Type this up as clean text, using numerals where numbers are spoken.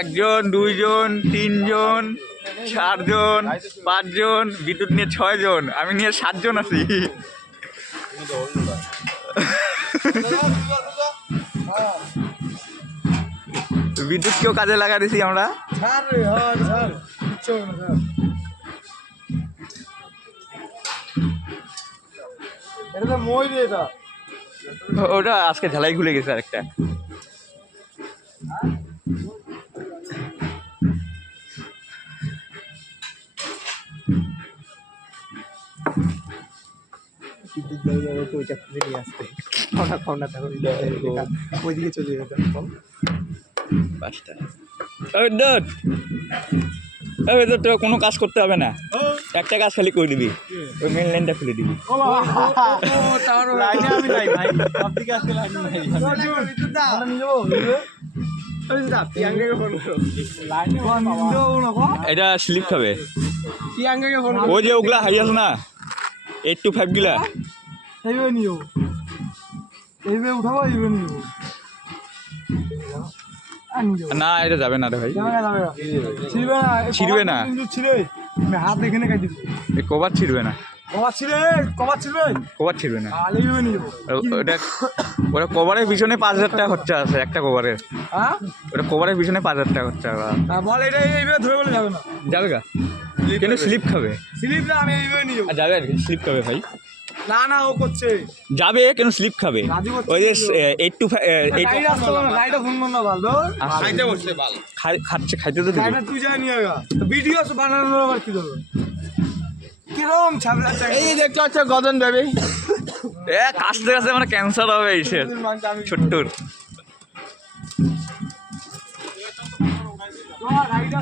একজন, দুইজন, তিনজন, চারজন, পাঁচজন, বিদ্যুৎ নিয়ে 6 জন, আমি নিয়ে 7 জন আছি। বিদ্যুৎকেও কাজে লাগা দিছি আমরা। ওটা আজকে ঝালাই খুলে গেছে আরেকটা। ওইদিকে চলে যেতাম। তো কোনো কাজ করতে হবে না, একটা কাজ খালি করে দিবি, ওই মেন লাইনটা খুলে দিবি। এটা স্লিপ খাবে ওই যে ওগুলা হাই আছে না 8 to 5 গুলা, এইভাবে নিও, এইভাবে উঠাবো, এইভাবে নিও। না এটা যাবে না রে ভাই, ছিড়বে না, ছিড়বে আমি হাত এখানে কাটি দিবো। কভার ছিড়বে না, কভার ছিড়বে না। এইভাবে নিও। ওটা ওটা কভারের পিছনে 5,000 টাকা খরচা আছে একটা কভারের। হ্যাঁ, ওটা কভারের পিছনে 5,000 টাকা খরচা বল। এটা এইভাবে ধরে বলে যাবে না, যাবে গা, কিন্তু স্লিপ খাবে। স্লিপ না, আমি এইভাবে নিও। যাবে আর কি, স্লিপ খাবে ভাই। না না, ও করছে, যাবে কিন্তু স্লিপ খাবে। ওই যে 8 to 5 গাড়িটা ফোন কর না, ভালো খাচ্ছে, খাইতে তো দিবি। তুই যা নিয়ে গা, ভিডিও বানানোর আবার কি ধরো, কিরম ছাবলা চাই। এই দেখতে পাচ্ছ গদন যাবে, কাছতে কাছতে মানে ক্যান্সার হবে এইসের ছোট্টর। গাড়িটা